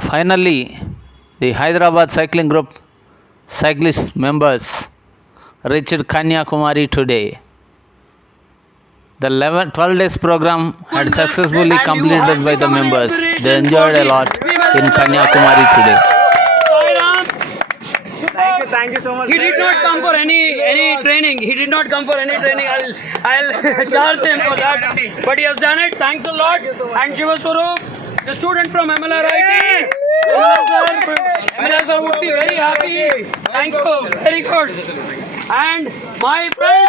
Finally, the Hyderabad Cycling Group cyclist members reached Kanyakumari today. The 12 days program had successfully completed by the members. They enjoyed a lot in Kanyakumari today. Thank you so much. He did not come for any training. He did not come for any training. I'll charge him for that. But he has done it. Thanks a lot. And Shiva Swaroop, the student from MLRIT. MLR sir would be very happy. Thank you. Very good. And my friend.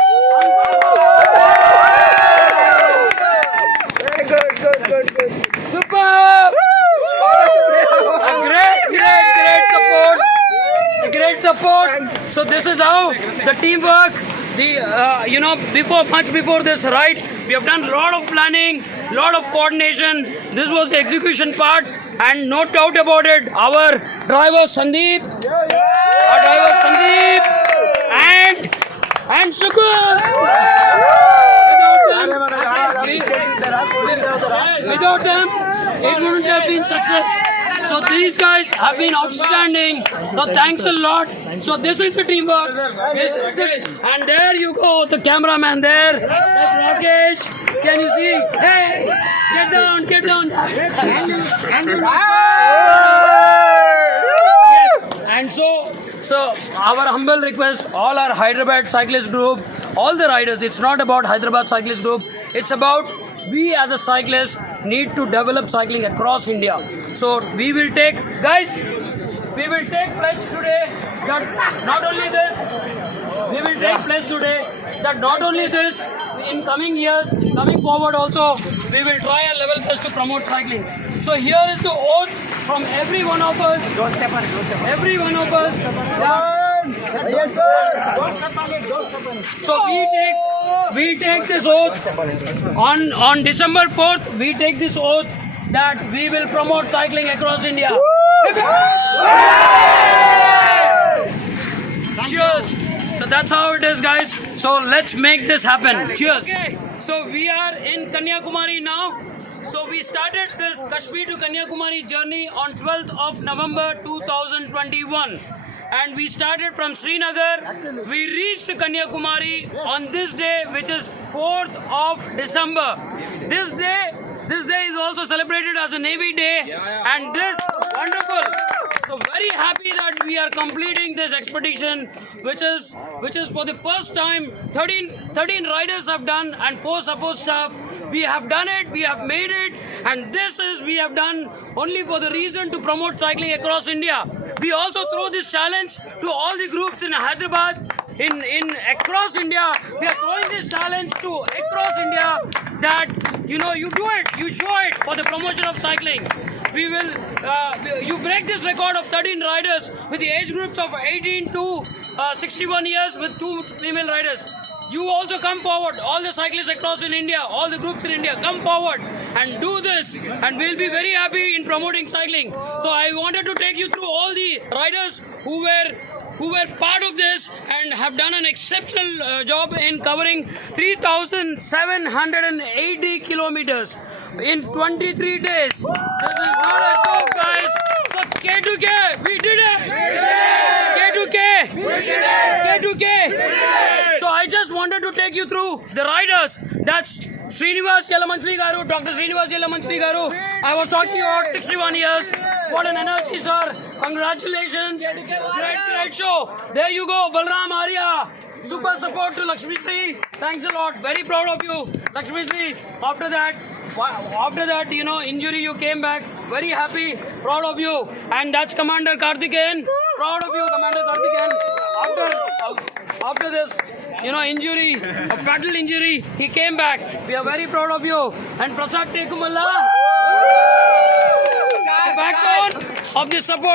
Good. Super. A great support. Great support. So this is how the teamwork. Much before this ride, we have done a lot of planning, lot of coordination. This was the execution part, and no doubt about it, our driver Sandeep, and Sukur. Without them, it wouldn't have been success. So these guys have been outstanding. So thanks a lot. So this is the teamwork. And there you go, the cameraman there. That's Rakesh. Can you see? Hey, get down. Yes. And so our humble request, all our Hyderabad cyclist group, all the riders, it's not about Hyderabad cyclist group. It's about we as a cyclist need to develop cycling across India. So we will take pledge today that not only this, in coming years, coming forward also, we will try our level best to promote cycling. So here is the oath from every one of us. Don't step on it. Every one of us. Yes, sir. So we take this oath on December 4th. We take this oath that we will promote cycling across India. Cheers. So that's how it is, guys. So let's make this happen. Cheers. Okay. So we are in Kanyakumari now. So we started this Kashmir to Kanyakumari journey on 12th of November 2021. And we started from Srinagar. We reached Kanyakumari on this day, which is 4th of December. This day is also celebrated as a Navy Day, and this wonderful. So very happy that we are completing this expedition, which is for the first time. 13 riders have done and 4 support staff. We have done it. We have made it, and we have done only for the reason to promote cycling across India. We also throw this challenge to all the groups in Hyderabad, in across India. We are throwing this challenge to across India that you do it, you show it for the promotion of cycling. We will, you break this record of 13 riders with the age groups of 18 to 61 years with 2 female riders. You also come forward, all the cyclists across in India, all the groups in India, come forward and do this, and we'll be very happy in promoting cycling. So I wanted to take you through all the riders who were part of this and have done an exceptional job in covering 3,780 kilometers in 23 days. This is not a joke, guys. So K2K, we did it! K2K! So I just wanted to take you through the riders. That's Srinivas Yelamanchri Garu, Dr. Srinivas Yelamanchri Garu. I was talking about 61 years. What an energy, sir. Congratulations. Great show. There you go, Balram Arya. Super support to Lakshmi Sri. Thanks a lot. Very proud of you, Lakshmi Sri. After that, injury, you came back. Very happy. Proud of you. And that's Commander Karthikeyan. Proud of you, Commander Karthikeyan. After this, injury, a fatal injury, he came back. We are very proud of you. And Prasad Tekumalla,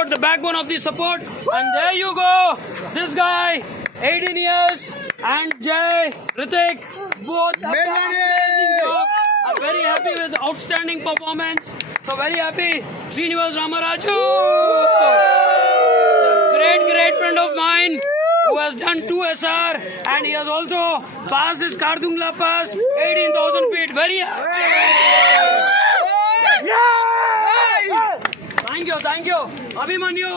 the backbone of the support. And there you go. This guy, 18 years, and Jay, Ritik, both have done an amazing job. I'm very happy with the outstanding performance. So very happy. Srinivas Ramaraju, great friend of mine, who has done 2 SR, and he has also passed his Kardungla Pass, 18,000 feet. Very happy. Thank you. Abhimanyu,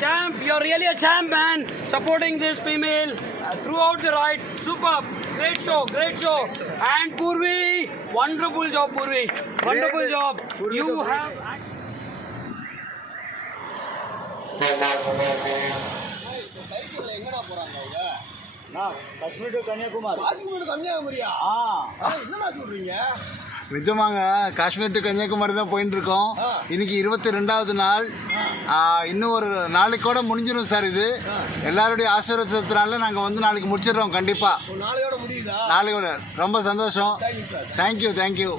champ, you're really a champ, man. Supporting this female throughout the ride. Superb. Great show. And Purvi, wonderful job, Purvi. Wonderful job. You have. Kashmir to கன்னியாகுமரியா என்னடா சொல்றீங்க? நிஜமாங்க Kashmir to Kanyakumari தான் போயிட்டு இருக்கோம். இன்னைக்கு 22வது நாள். இன்னும் ஒரு நாளைக்கு கூட முடிஞ்சிடும் சார். இது எல்லாருடைய ஆசீர்வாதத்தினால நாங்கள் வந்து நாளைக்கு முடிச்சிடுறோம் கண்டிப்பாக. நாளையோட முடியுதா? நாளையோட ரொம்ப சந்தோஷம். தேங்க்யூ.